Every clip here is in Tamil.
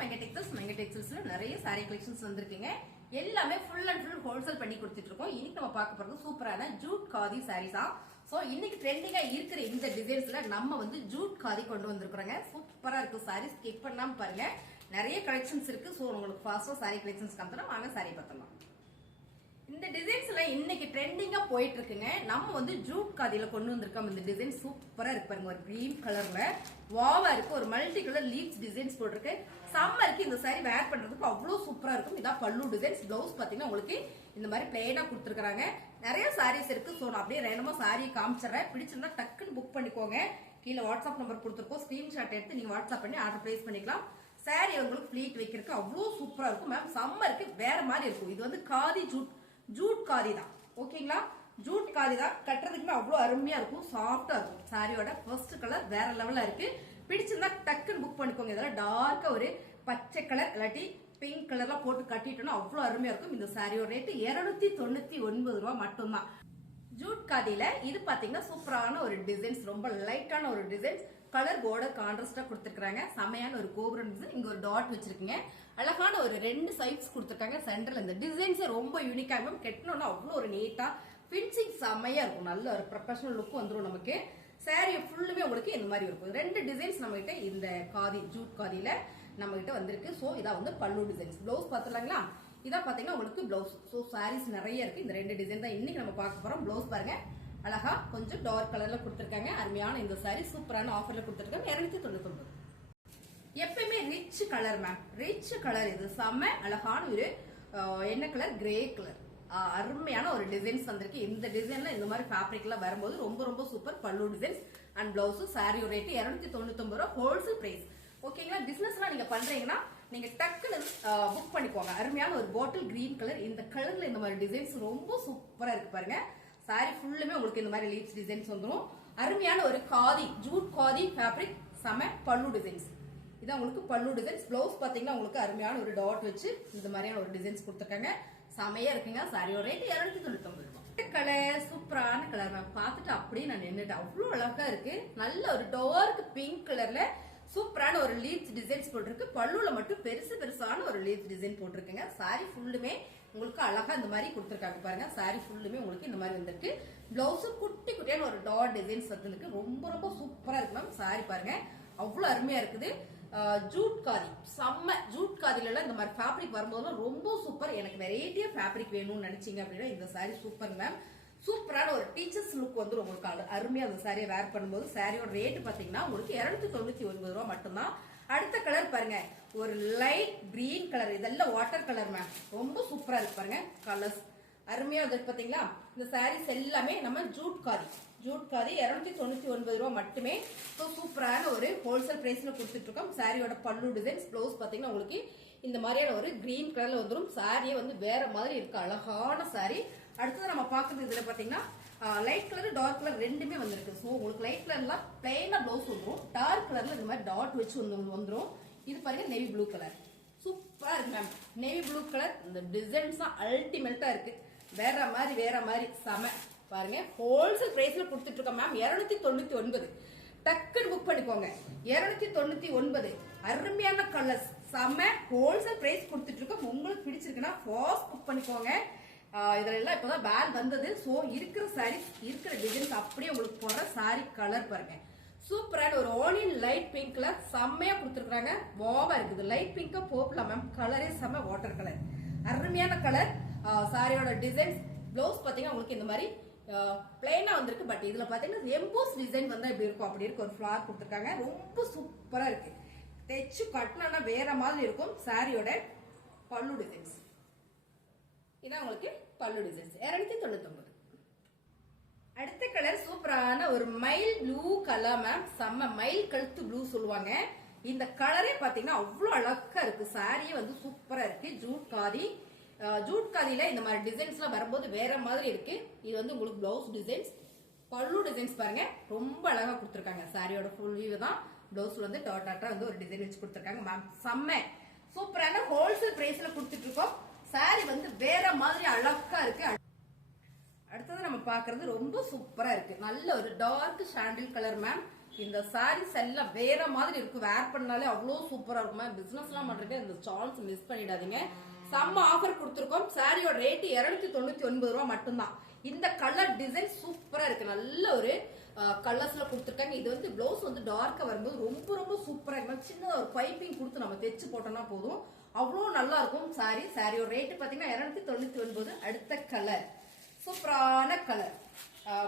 மங்க டெக்ஸ்டைல்ஸ்ல நிறைய saree collections வந்திருக்குங்க. எல்லாமே full and full wholesale பண்ணி கொடுத்துட்டு இருக்கோம். இன்னைக்கு நம்ம பார்க்க போறது சூப்பரான ஜூட் காதி sarees தான். சோ இன்னைக்கு ட்ரெண்டிங்கா இருக்கிற இந்த டிசைன்ஸ்ல நம்ம வந்து ஜூட் காதி கொண்டு வந்திருக்கோங்க. சூப்பரா இருக்கு sarees, ஸ்கிப் பண்ணாம பாருங்க. நிறைய கலெக்ஷன்ஸ் இருக்கு. சோ உங்களுக்கு ஃபாஸ்டா saree collections காமிச்சறோம். வாங்க saree பார்த்தலாம். இந்த டிசைன்ஸ்ல இன்னைக்கு ட்ரெண்டிங்கா போயிட்டு இருக்குங்க. நம்ம வந்து ஜூட் காதியில கொண்டு வந்திருக்கோம். இந்த டிசைன் சூப்பரா இருக்கு பாருங்க. ஒரு கிரீன் கலர்ல வாவா இருக்கு. ஒரு மல்டி கலர் லீவ்ஸ் டிசைன்ஸ் போட்டிருக்கு. சம்மருக்கு இந்த சாரி வேர் பண்றதுக்கு அவ்வளவு சூப்பரா இருக்கும். இதான் பல்லு டிசைன்ஸ். பிளவுஸ் பாத்தீங்கன்னா உங்களுக்கு இந்த மாதிரி பிளெயினா கொடுத்துருக்காங்க. நிறைய சாரீஸ் இருக்கு. சோ நான் அப்படியே ரேண்டமா சாரி காமிச்சிடறேன். பிடிச்சிருந்தா டக்குன்னு புக் பண்ணிக்கோங்க. கீழே வாட்ஸ்அப் நம்பர் கொடுத்துருக்கோம். ஸ்கிரீன்ஷாட் எடுத்து நீங்க வாட்ஸ்அப் பண்ணி ஆர்டர் பிளேஸ் பண்ணிக்கலாம். சாரி உங்களுக்கு ஃபிளீட் வைக்கிறதுக்கு அவ்வளவு சூப்பரா இருக்கும் மேம். சம்மருக்கு வேற மாதிரி இருக்கும். இது வந்து காதி ஜூட் காதி தான். ஓகேங்களா? ஜூட் காதி தான். கட்டுறதுக்குமே அவ்வளவு அருமையா இருக்கும். சாஃப்டா இருக்கும். சாரியோட ஃபர்ஸ்ட் கலர் வேற லெவல்ல இருக்கு. பிடிச்சிருந்தா டக்குன்னு புக் பண்ணிக்கோங்க. இதெல்லாம் டார்க்கா ஒரு பச்சை கலர் இல்லாட்டி பிங்க் கலர்ல போட்டு கட்டிட்டோம்னா அவ்வளவு அருமையா இருக்கும். இந்த சாரியோட ரேட் 299 ரூபாய் மட்டும்தான். ஜூட் காதியில இது பாத்தீங்கன்னா சூப்பரான ஒரு டிசைன்ஸ். ரொம்ப லைட்டான ஒரு டிசைன்ஸ். கலர் பார்டர் கான்ட்ராஸ்டா கொடுத்திருக்காங்க. செமையான ஒரு கோபுரம் டிசைன். இங்க ஒரு டாட் வச்சிருக்கீங்க. அழகான ஒரு 2 சைட்ஸ் கொடுத்திருக்காங்க. சென்டர்ல இந்த டிசைன்ஸ் ரொம்ப யூனிக்கா இருக்கும். கெட்டணும்னா அவ்வளவு ஒரு நீட்டா பினிஷிங் செமையா இருக்கும். நல்ல ஒரு ப்ரொஃபஷனல் லுக் வந்துடும் நமக்கு. சாரி ஃபுல்லுமே உங்களுக்கு இந்த மாதிரி இருக்கும். 2 டிசைன்ஸ் நம்ம கிட்ட இந்த காதி ஜூட் காதியில நம்ம கிட்ட வந்திருக்கு. சோ இதான் வந்து பல்லு டிசைன்ஸ். பிளவுஸ் பாத்துலாங்களா? இதான் பாத்தீங்கன்னா உங்களுக்கு பிளவுஸ். சோ சாரீஸ் நிறைய இருக்கு. இந்த 2 டிசைன் தான் இன்னைக்கு நம்ம பார்க்க போறோம். பிளவுஸ் பாருங்க, அழகா கொஞ்சம் டார்க் கலர்ல கொடுத்திருக்காங்க. அருமையான இந்த சாரி சூப்பரான ஆஃபர்ல கொடுத்திருக்காங்க. 299. எப்பயுமே rich colour ma'am. Rich colour இது. செம்ம அழகான ஒரு என்ன கலர்? Grey colour. அருமையான ஒரு டிசைன்ஸ் வந்திருக்கு. இந்த டிசைன்ல இந்த மாதிரி ஃபேப்ரிக்ல வரும்போது ரொம்ப ரொம்ப சூப்பர். பல்லு designs and blouse. Sorry rate 299 ரூபாய் ஹோல்சேல் பிரைஸ். ஓகேங்களா? பிசினஸ் எல்லாம் நீங்க பண்றீங்கன்னா நீங்க டக்குன்னு புக் பண்ணிக்கோங்க. அருமையான ஒரு பாட்டில் கிரீன் கலர். இந்த கலர்ல இந்த மாதிரி டிசைன்ஸ் ரொம்ப சூப்பரா இருக்கு பாருங்க. சாரி ஃபுல்லுமே உங்களுக்கு இந்த மாதிரி லீவ்ஸ் டிசைன்ஸ் வந்துடும். அருமையான ஒரு காதி ஜூட் காதி ஃபேப்ரிக். செம பல்லு டிசைன்ஸ். இதான் உங்களுக்கு பல்லு டிசைன்ஸ். பிளவுஸ் பாத்தீங்கன்னா உங்களுக்கு அருமையான ஒரு டாட் வச்சு இந்த மாதிரியான ஒரு டிசைன்ஸ் கொடுத்துருக்காங்க. செமையா இருக்குங்க. சாரியோட ரேட் 299 ரூபாய். கலர் சூப்பரான கலர் மேம். பார்த்துட்டு அப்படியே நான் நின்னுட்டேன். அவ்வளவு அழகா இருக்கு. நல்ல ஒரு டார்க் பிங்க் கலர்ல சூப்பரான ஒரு லீவ்ஸ் டிசைன்ஸ் போட்டிருக்கு. பல்லுல மட்டும் பெருசான ஒரு லீவ்ஸ் டிசைன் போட்டிருக்குங்க. சாரி ஃபுல்லுமே உங்களுக்கு அழகா இந்த மாதிரி கொடுத்துருக்காங்க பாருங்க. சாரி ஃபுல்லுமே உங்களுக்கு இந்த மாதிரி வந்திருக்கு. பிளவுஸ் குட்டி குட்டியான ஒரு டாட் டிசைன்ஸ் வந்துருக்கு. ரொம்ப ரொம்ப சூப்பரா இருக்கு மேம். சாரி பாருங்க அவ்வளவு அருமையா இருக்குது. ஜூட் காதி செம்ம. ஜூட் காதில இந்த மாதிரி ஃபேப்ரிக் வரும்போது ரொம்ப சூப்பர். எனக்கு வெரைட்டியா ஃபேப்ரிக் வேணும்னு நினைச்சீங்க அப்படின்னா இந்த சாரி சூப்பர் மேம். சூப்பரான ஒரு டீச்சர்ஸ் லுக் வந்து உங்களுக்கு அருமையா அந்த சாரியை வேர் பண்ணும்போது. சாரியோட ரேட் பாத்தீங்கன்னா உங்களுக்கு 299 ரூபாய் மட்டும்தான். அடுத்த கலர் பாருங்க, ஒரு லைட் கிரீன் கலர். இதெல்லாம் வாட்டர் கலர் மேம். ரொம்ப சூப்பரா இருக்கு பாருங்க. கலர்ஸ் அருமையா வந்து பாத்தீங்களா? இந்த சாரீஸ் எல்லாமே நம்ம ஜூட் காதி 299 ரூபாய் மட்டுமே. சூப்பரான ஒரு ஹோல்சேல் பிரைஸ்ல கொடுத்துட்டு இருக்கோம். சாரியோட பல்லு டிசைன்ஸ். பிளவுஸ் பாத்தீங்கன்னா உங்களுக்கு இந்த மாதிரியான ஒரு கிரீன் கலர்ல வந்துடும். சாரியே வந்து வேற மாதிரி இருக்கு. அழகான சாரி. அடுத்தது நம்ம பாக்குறது இதுல பாத்தீங்கன்னா லைட் கலர் டார்க் கலர் ரெண்டுமே வந்திருக்கு. சோ உங்களுக்கு லைட் கலர்ல பிளைனா பிளவுஸ் வந்துடும். டார்க் கலர்ல இந்த மாதிரி டாட் வச்சு வந்துடும். இது பாருங்க நேவி ப்ளூ கலர். சூப்பரா இருக்கு மேம். Navy blue colour. இந்த டிசைன்ஸ் தான் அல்டிமேட்டா இருக்கு. வேற மாதிரி செம பாருங்க. ஹோல்சேல் பிரைஸ்ல கொடுத்துட்டு இருக்கோம் மேம். 299. டக்குன்னு புக் பண்ணிக்கோங்க. 299. அருமையான கலர்ஸ். செம ஹோல்சேல் பிரைஸ் கொடுத்துட்டு இருக்கோம். உங்களுக்கு பிடிச்சிருக்குன்னா ஃபாஸ்ட் புக் பண்ணிக்கோங்க. இதெல்லாம் இப்பதான் பேல் வந்தது. சோ இருக்கிற சாரீஸ் இருக்கிற டிசைன்ஸ் அப்படியே உங்களுக்கு போற சாரி கலர் பாருங்க. சூப்பரான ஒரு ஆனியன் லைட் பிங்க் கலர். செம்மையா கொடுத்துருக்காங்க. வாவா இருக்குது. லைட் பிங்கா போப்ல மேம். கலரே செம்ம வாட்டர் கலர். அருமையான கலர். சாரியோட டிசைன்ஸ். பிளவுஸ் பாத்தீங்கன்னா உங்களுக்கு இந்த மாதிரி பிளைனா வந்திருக்கு. பட் இதுல பாத்தீங்கன்னா எம்போஸ் டிசைன் வந்தா இப்படி இருக்கும். அப்படி இருக்கு. ஒரு ஃபிளார் கொடுத்துருக்காங்க. ரொம்ப சூப்பரா இருக்கு. தைச்சு கட்டினா வேற மாதிரி இருக்கும். சாரியோட பல்லு டிசைன்ஸ். இதான் உங்களுக்கு பல்லு டிசைன்ஸ். 299. அடுத்த கலர் சூப்பரான ஒரு மைல் ப்ளூ கலர் மேம். செம்ம மைல் கழுத்து ப்ளூ சொல்லுவாங்க. இந்த கலரே பாத்தீங்கன்னா அவ்வளவு அழகா இருக்கு. சாரியே வந்து சூப்பரா இருக்கு. ஜூட் காதியில இந்த மாதிரி டிசைன்ஸ் எல்லாம் வரும்போது வேற மாதிரி இருக்கு. இது வந்து உங்களுக்கு பிளவுஸ் டிசைன்ஸ். பல்லு டிசைன்ஸ் பாருங்க ரொம்ப அழகா கொடுத்துருக்காங்க. சாரியோட ஃபுல் வியூ தான். பிளவுஸ்ல வந்து டாட்டா வந்து ஒரு டிசைன் வச்சு கொடுத்துருக்காங்க மேம். செம்ம சூப்பரான ஹோல்சேல் பிரைஸ்ல கொடுத்துட்டு இருக்கோம். சாரி வந்து வேற மாதிரி அழகா இருக்கு. அடுத்தது நம்ம பாக்குறது ரொம்ப சூப்பரா இருக்கு. நல்ல ஒரு டார்க் சாண்டில் கலர் மேம். இந்த சாரீஸ் எல்லாம் வேற மாதிரி இருக்கும். வேர் பண்ணாலே அவ்வளோ சூப்பரா இருக்குமா. பிசினஸ் எல்லாம் பண்றதுக்கு இந்த சான்ஸ் மிஸ் பண்ணிடாதீங்க. செம்ம ஆஃபர் கொடுத்துருக்கோம். சாரியோட ரேட் 299 ரூபா மட்டும்தான். இந்த கலர் டிசைன் சூப்பரா இருக்கு. நல்ல ஒரு கலர்ஸ்ல கொடுத்துருக்காங்க. இது வந்து பிளவுஸ் வந்து டார்க்கா வரும்போது ரொம்ப ரொம்ப சூப்பரா இருக்கும். சின்ன ஒரு பைப்பிங் கொடுத்து நம்ம தைச்சு போட்டோம்னா போதும், அவ்வளோ நல்லா இருக்கும் சாரி. சாரியோட ரேட் பாத்தீங்கன்னா 299. அடுத்த கலர் சூப்பரான கலர்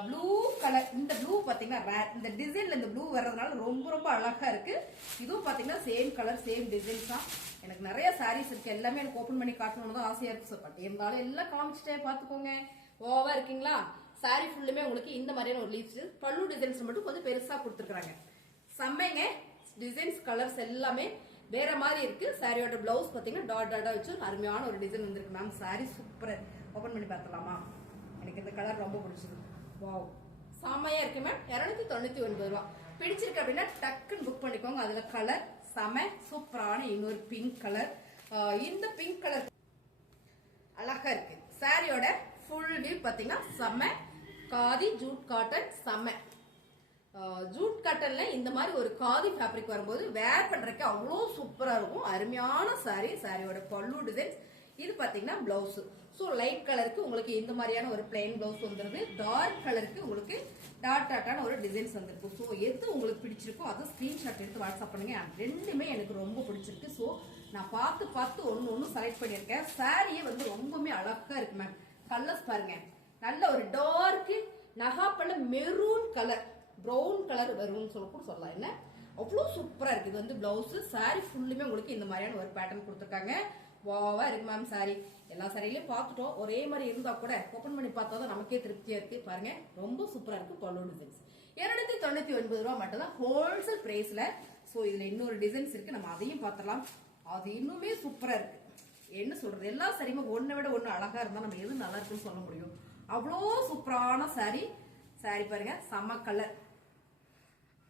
ப்ளூ கலர். இந்த ப்ளூ பாத்தீங்கன்னா இந்த டிசைன்ல இந்த ப்ளூ வர்றதுனால ரொம்ப ரொம்ப அழகா இருக்கு. இதுவும் பாத்தீங்கன்னா சேம் கலர் சேம் டிசைன்ஸ் தான். எனக்கு நிறைய சாரீஸ் இருக்கு. எல்லாமே எனக்கு ஓபன் பண்ணி காட்டணும்னு தான் ஆசையா இருக்கு. பட் இருந்தாலும் எல்லாம் காமிச்சிட்டே பாத்துக்கோங்க. ஓவா இருக்கீங்களா? சாரி ஃபுல்லுமே உங்களுக்கு இந்த மாதிரியான ஒரு லீவ்ஸ், பல்லு டிசைன்ஸ் மட்டும் கொஞ்சம் பெருசா கொடுத்துருக்காங்க. செம்மைங்க. டிசைன்ஸ் கலர்ஸ் எல்லாமே வேற மாதிரி இருக்கு. சாரியோட பிளவுஸ் பாத்தீங்கன்னா டாட் டாட்டா வச்சு அருமையான ஒரு டிசைன் வந்திருக்கு மேம். Sorry super. ஓபன் பண்ணி பார்த்தலாமா? எனக்கு இந்த கலர் ரொம்ப பிடிச்சது. வாவ், செம்மையா இருக்கு மேம். 299 ரூபா. பிடிச்சிருக்கு அப்படின்னா டக்குன்னு புக் பண்ணிக்கோங்க. அதுல கலர் செம சூப்பரான இன்னொரு பிங்க் கலர். இந்த பிங்க் கலர் அழகா இருக்கு. சாரியோட ஃபுல் வியூ பாத்தீங்கன்னா செம்ம காதி ஜூட் காட்டன். செம்ம ஜூட் காட்டன்ல இந்த மாதிரி ஒரு காதி ஃபேப்ரிக் வரும்போது வேர் பண்றதுக்கு அவ்வளோ சூப்பரா இருக்கும். அருமையான சாரி. சாரியோட பல்லு டிசைன்ஸ். இது பாத்தீங்கன்னா பிளவுஸ். ஸோ லைட் கலருக்கு உங்களுக்கு இந்த மாதிரியான ஒரு பிளைன் பிளவுஸ் வந்துருது. டார்க் கலருக்கு உங்களுக்கு டாட் டாட்டான ஒரு டிசைன்ஸ் வந்துருக்கு. ஸோ எது உங்களுக்கு பிடிச்சிருக்கோ அதை ஸ்கிரீன்ஷாட் எடுத்து வாட்ஸ்அப் பண்ணுங்க. ரெண்டுமே எனக்கு ரொம்ப பிடிச்சிருக்கு. ஸோ நான் பார்த்து பார்த்து ஒன்னு செலக்ட் பண்ணியிருக்கேன். சாரியே வந்து ரொம்பவுமே அழகா இருக்கு மேம். கலர்ஸ் பாருங்க. நல்ல ஒரு டார்க் நகாப்பழ மெரூன் கலர், ப்ரௌன் கலர் வரும்னு சொல்லலாம். என்ன அவ்வளோ சூப்பரா இருக்கு. இது வந்து பிளவுஸ். சாரி ஃபுல்லுமே உங்களுக்கு இந்த மாதிரியான ஒரு பேட்டர்ன் கொடுத்துருக்காங்க. வாவா இருக்கு மேம். சாரி எல்லா சாரிலையும் பார்த்துட்டோம். ஒரே மாதிரி இருந்தா கூட ஓபன் பண்ணி பார்த்தா தான் நமக்கே திருப்தியா இருக்கு. பாருங்க ரொம்ப சூப்பரா இருக்கு. பல்லு டிசைன்ஸ் 299 ரூபா மட்டும் தான் ஹோல்சேல் பிரைஸ்ல. ஸோ இதுல இன்னொரு டிசைன்ஸ் இருக்கு, நம்ம அதையும் பார்த்துடலாம். அது இன்னுமே சூப்பரா இருக்கு. என்ன சொல்றது, எல்லா சாரியுமே ஒன்னை விட ஒன்னு அழகா இருந்தா நம்ம எது நல்லா இருக்குன்னு சொல்ல முடியும். அவ்வளோ சூப்பரான சாரி. சாரி பாருங்க செம்ம கலர்.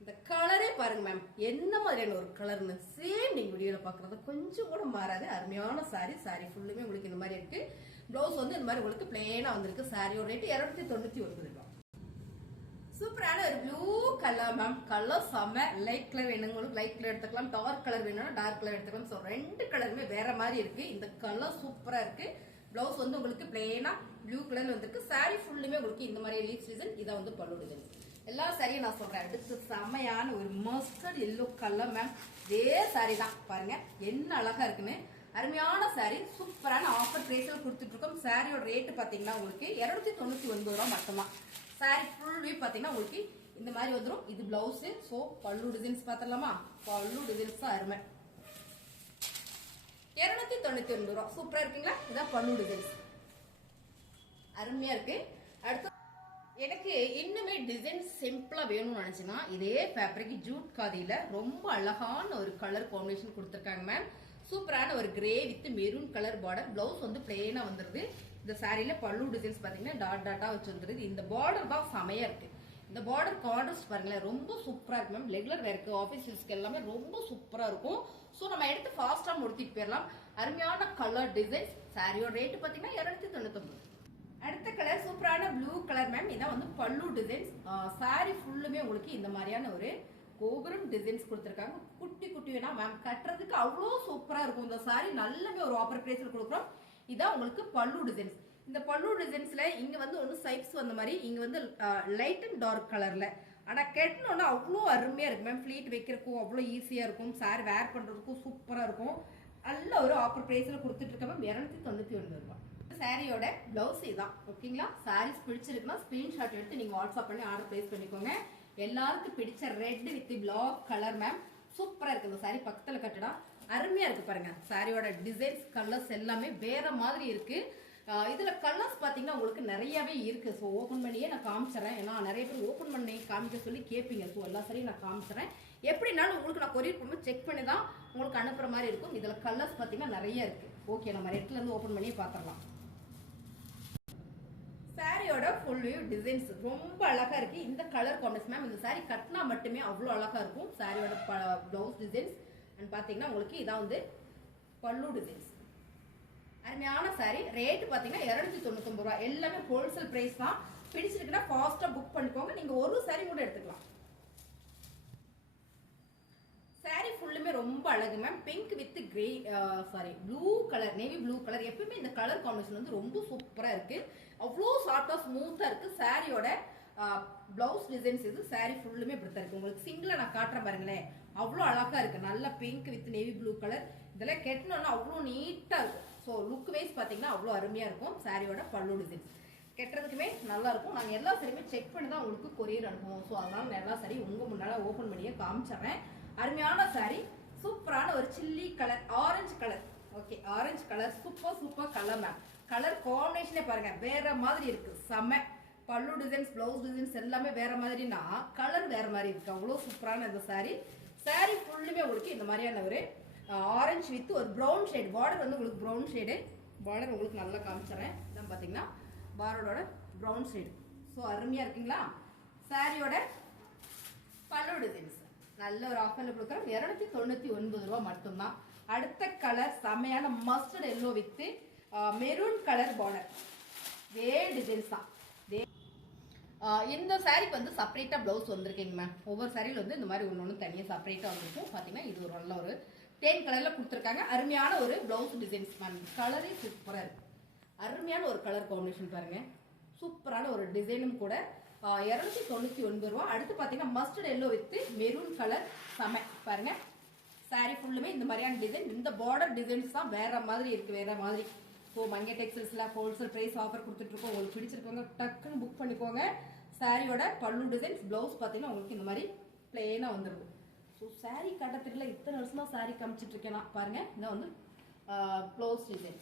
இந்த கலரே பாருங்க மேம் என்ன மாதிரியான ஒரு கலர்னு சேம் நீங்க வீடியோல பாக்குறது கொஞ்சம் கூட மாறாது. அருமையான சாரி. சாரி ஃபுல்லுமே உங்களுக்கு இந்த மாதிரி இருக்கு. பிளவுஸ் வந்து இந்த மாதிரி உங்களுக்கு பிளேனா வந்திருக்கு. சாரியோட ரேட் 299 ரூபாய். சூப்பரான ஒரு ப்ளூ கலர் மேம். கலர் செம்ம. லைட் கலர் வேணுங்களுக்கு லைட் கலர் எடுத்துக்கலாம், டார்க் கலர் வேணும்னா டார்க் கலர் எடுத்துக்கலாம். ஸோ ரெண்டு கலருமே வேற மாதிரி இருக்கு. இந்த கலர் சூப்பரா இருக்கு. பிளவுஸ் வந்து உங்களுக்கு பிளேனா ப்ளூ கலர்ல வந்திருக்கு. சாரி ஃபுல்லுமே உங்களுக்கு இந்த மாதிரி லீஃப் டிசைன். இதை வந்து பல்லு டிசைன். எல்லா சாரியும் நான் சொல்றேன். அடுத்து செம்மையான ஒரு மஸ்டர்ட் எல்லோ கலர் மேம். இதே சாரி தான் பாருங்க என்ன அழகா இருக்குன்னு. அருமையான சாரி. சூப்பரான ஆஃபர் பிரைஸ்ல கொடுத்துட்டு இருக்கோம். சாரியோட ரேட் பாத்தீங்கன்னா உங்களுக்கு 299 ரூபாய் மட்டும்தான். சாரி ஃபுல் வியூ பாத்தீங்கன்னா உங்களுக்கு இந்த மாதிரி வந்துடும். இது பிளவுஸ். சோ பல்லு டிசைன்ஸ் பாத்திரலாமா? பல்லு டிசைன்ஸ் தான் அருமை. 299 ரூபாய். சூப்பரா இருக்கீங்களா? இதான் பல்லு டிசைன்ஸ். அருமையா இருக்கு. அடுத்து எனக்கு இன்னுமே டிசைன் சிம்பிளா வேணும்னு நினைச்சுன்னா இதே ஃபேப்ரிக் ஜூட் காதியில ரொம்ப அழகான ஒரு கலர் காம்பினேஷன் கொடுத்துருக்காங்க மேம். சூப்பரான ஒரு grey with maroon colour border. Blouse வந்து பிளேனா வந்துருது. இந்த சாரியில பல்லு டிசைன்ஸ் பாத்தீங்கன்னா டாட் டாட்டா வச்சு வந்துருது. இந்த பார்டர் தான் செமையா இருக்கு. இந்த பார்டர் கான்ட்ராஸ்ட் பாருங்களேன் ரொம்ப சூப்பரா இருக்கு மேம். ரெகுலர் வேர்க்கு ஆஃபீஸ் யூஸ்க்கு எல்லாமே ரொம்ப சூப்பரா இருக்கும். ஸோ நம்ம எடுத்து ஃபாஸ்டா முடித்திட்டு போயிடலாம். அருமையான கலர் டிசைன்ஸ். சாரியோட ரேட் பாத்தீங்கன்னா 299. அடுத்த கலர் சூப்பரான ப்ளூ கலர் மேம். இதான் வந்து பல்லு டிசைன்ஸ். சாரி ஃபுல்லுமே உங்களுக்கு இந்த மாதிரியான ஒரு கோபுரம் டிசைன்ஸ் கொடுத்துருக்காங்க. குட்டி குட்டி வேணா மேம் கட்டுறதுக்கு அவ்வளோ சூப்பரா இருக்கும். இந்த சாரி நல்லாவே ஒரு ஆஃபர் பிரைஸ்ல கொடுக்குறோம். இதான் உங்களுக்கு பல்லு டிசைன்ஸ். இந்த பல்லு டிசைன்ஸ்ல இங்க வந்து ஒன்று சைப்ஸ் வந்த மாதிரி, இங்க வந்து லைட் அண்ட் டார்க் கலர்ல. ஆனா கெட்டணும்னா அவ்வளோ அருமையா இருக்கு மேம். ஃபிளீட் வைக்கிறதுக்கும் அவ்வளோ ஈஸியா இருக்கும். சாரி வேர் பண்றதுக்கும் சூப்பரா இருக்கும். நல்ல ஒரு ஆஃபர் பிரைஸ்ல கொடுத்துட்டு இருக்க மேம். 299 ரூபாய். சாரியோட பிளவுஸ் இதான். ஓகேங்களா? சாரீஸ் பிடிச்சிருக்குன்னா ஸ்கிரீன்ஷாட் எடுத்து நீங்க வாட்ஸ்அப் பண்ணி ஆர்டர் பிளேஸ் பண்ணிக்கோங்க. எல்லாருக்கும் பிடிச்ச red with black colour ma'am. சூப்பரா இருக்கு. இந்த சாரி பக்கத்துல கட்டடா அருமையா இருக்கு பாருங்க. சாரியோட டிசைன்ஸ் கலர்ஸ் எல்லாமே வேற மாதிரி இருக்கு. இதுல கலர்ஸ் பாத்தீங்கன்னா உங்களுக்கு நிறையவே இருக்கு. ஸோ ஓப்பன் பண்ணியே நான் காமிச்சிடறேன். ஏன்னா நிறைய பேர் ஓப்பன் பண்ணி காமிக்க சொல்லி கேட்பீங்க. ஸோ எல்லா சாரியும் நான் காமிச்சிடறேன். எப்படினாலும் உங்களுக்கு நான் கொரியர் பண்ணும்போது செக் பண்ணி தான் உங்களுக்கு அனுப்புற மாதிரி இருக்கும். இதுல கலர்ஸ் பாத்தீங்கன்னா நிறைய இருக்கு. ஓகே, நம்ம ரெட்ல இருந்து ஓப்பன் பண்ணி பாத்திரலாம். சாரியோட ஃபுல் வியூ டிசைன்ஸ் ரொம்ப அழகா இருக்கு. இந்த கலர் காம்பினேஷன் மேம். இந்த சாரி கட்டினா மட்டுமே அவ்வளோ அழகா இருக்கும். சாரியோட பிளவுஸ் டிசைன்ஸ் அண்ட் பாத்தீங்கன்னா உங்களுக்கு இதான் வந்து பல்லு டிசைன்ஸ். அருமையான சாரி. ரேட் பாத்தீங்கன்னா 299 ரூபாய். எல்லாமே ஹோல்சேல் பிரைஸ் தான். பிடிச்சிருக்குன்னா ஃபாஸ்டா புக் பண்ணிக்கோங்க. நீங்க ஒரு சாரி கூட எடுத்துக்கலாம். saree ஃபுல்லுமே ரொம்ப அழகு ma'am. Pink with grey blue colour, navy blue colour. எப்பவுமே இந்த கலர் காம்பினேஷன் வந்து ரொம்ப சூப்பரா இருக்கு. அவ்வளோ சாஃப்டா ஸ்மூத்தா இருக்கு. சாரியோட பிளவுஸ் டிசைன்ஸ் இது. சாரி ஃபுல்லுமே இப்படித்தான் இருக்கு. உங்களுக்கு சிங்கிளா நான் காட்டுறேன் பாருங்களேன், அவ்வளோ அழகா இருக்கு. நல்ல pink with navy blue colour. இதெல்லாம் கெட்டணும்னா அவ்வளோ நீட்டா இருக்கும். ஸோ லுக் வைஸ் பார்த்தீங்கன்னா அவ்வளோ அருமையா இருக்கும். சாரியோட பல்லு டிசைன்ஸ் கெட்டுறதுக்குமே நல்லா இருக்கும். நாங்கள் எல்லா சரியுமே செக் பண்ணி தான் உங்களுக்கு கொரியர் அனுப்புவோம். ஸோ அதனால நான் எல்லா சரி உங்க முன்னால ஓப்பன் பண்ணியே காமிச்சிடுறேன். அருமையான சாரி, சூப்பரான ஒரு chilli colour, orange colour. Okay, orange colour super colour ma'am. Colour காம்பினேஷனே பாருங்க வேற மாதிரி இருக்கு. செம. பல்லு டிசைன்ஸ், பிளவுஸ் டிசைன்ஸ் எல்லாமே வேற மாதிரினா கலர் வேற மாதிரி இருக்கு. அவ்வளோ சூப்பரான இந்த சாரி. சாரி ஃபுல்லுமே உங்களுக்கு இந்த மாதிரியான ஒரு ஆரஞ்சு வித் ஒரு ப்ரௌன் ஷேட். பார்டர் வந்து உங்களுக்கு ப்ரௌன் ஷேடு. பார்டர் உங்களுக்கு நல்லா காமிச்சிடுறேன். இதான் பார்த்தீங்கன்னா பார்டரோட ப்ரௌன் ஷேடு. ஸோ அருமையா இருக்குங்களா? சாரியோட பல்லு டிசைன்ஸ் நல்ல ஒரு ஆஃபர்ல கொடுக்குறோம். 299 ரூபா மட்டும்தான். அடுத்த கலர் செமையான mustard yellow with maroon colour border. இதே டிசைன்ஸ் தான். இந்த சாரிக்கு வந்து செப்பரேட்டா பிளவுஸ் வந்திருக்கீங்க மேம். ஒவ்வொரு சாரியில வந்து இந்த மாதிரி ஒன்று தனியாக செப்பரேட்டா வந்திருக்கும். பார்த்தீங்கன்னா இது ஒரு நல்ல ஒரு 10 கலர்ல கொடுத்துருக்காங்க. அருமையான ஒரு பிளவுஸ் டிசைன்ஸ் மேம். கலரே சூப்பரா இருக்கு. அருமையான ஒரு கலர் காம்பினேஷன் பாருங்க. சூப்பரான ஒரு டிசைனும் கூட. 299 ரூபா. அடுத்து பார்த்தீங்கன்னா mustard yellow with maroon colour. செம பாருங்க. சாரி ஃபுல்லுமே இந்த மாதிரியான டிசைன். இந்த பார்டர் டிசைன்ஸ் தான் வேற மாதிரி இருக்கு. வேற மாதிரி. ஸோ மங்கை டெக்ஸ்டைல்ஸ்ல ஹோல்சேல் பிரைஸ் ஆஃபர் கொடுத்துட்டு இருக்கோம். உங்களுக்கு பிடிச்சிருக்கவங்க டக்குன்னு புக் பண்ணிக்கோங்க. சாரியோட பல்லு டிசைன்ஸ், பிளவுஸ் பார்த்தீங்கன்னா உங்களுக்கு இந்த மாதிரி பிளெயினா வந்துருது. ஸோ சாரி கட்டத்துல இத்தனை வருஷமா சாரி காமிச்சிட்டு இருக்கேன் பாருங்க. இந்த வந்து பிளவுஸ் டிசைன்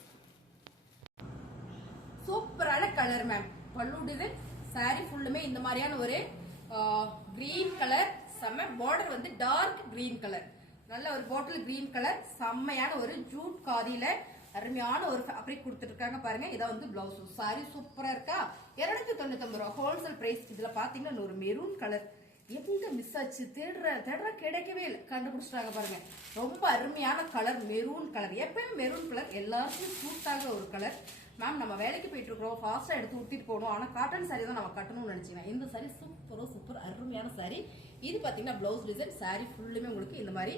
சூப்பரான கலர் மேம். பல்லு டிசைன், சாரி ஃபுல்லுமே இந்த மாதிரியான ஒரு கிரீன் கலர். செம்ம. பார்டர் வந்து டார்க் கிரீன் கலர். நல்ல ஒரு பாட்டில் கிரீன் கலர். செம்மையான ஒரு ஜூட் காதியில அருமையான ஒரு ஃபேப்ரிக் கொடுத்துருக்காங்க பாருங்க. இதான் வந்து பிளவுஸ். சாரி சூப்பரா இருக்கா? 299 ரூபா ஹோல்சேல் பிரைஸ். இதுல பாத்தீங்கன்னா ஒரு மெரூன் கலர் எங்க மிஸ் ஆச்சு, தேடுற கிடைக்கவே இல்லை. கண்டுபிடிச்சிட்டாங்க பாருங்க. ரொம்ப அருமையான கலர் மெரூன் கலர். எப்பயுமே மெரூன் கலர் எல்லாருக்கும் சூட் ஆகிற ஒரு கலர் மேம். நம்ம வேலைக்கு போயிட்டு இருக்கிறோம், ஃபாஸ்டா எடுத்து ஊத்திட்டு போகணும். ஆனா காட்டன் சாரி தான் நம்ம கட்டணும்னு நினைச்சீங்கன்னா இந்த சாரி சூப்பர் அருமையான சாரி. இது பாத்தீங்கன்னா பிளவுஸ் டிசைன். சாரி ஃபுல்லுமே உங்களுக்கு இந்த மாதிரி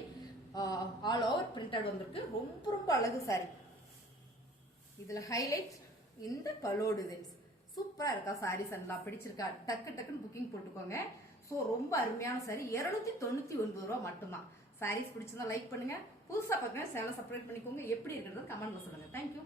ஆல் ஓவர் பிரிண்டட் வந்திருக்கு. ரொம்ப அழகு சாரி. இதுல ஹைலைட் இந்த பல்லு டிசைன்ஸ். சூப்பரா இருக்கா? சாரீஸ் எல்லாம் பிடிச்சிருக்கா? டக்குன்னு புக்கிங் போட்டுக்கோங்க. ஸோ ரொம்ப அருமையான சாரி. 299 ரூபா மட்டும்தான். சாரீஸ் பிடிச்சிருந்தா லைக் பண்ணுங்க. புதுசா பார்க்கணும் சேனல் சப்ஸ்கிரைப் பண்ணிக்கோங்க. எப்படி இருக்கிறது கமெண்ட்ல சொல்லுங்க. தேங்க்யூ.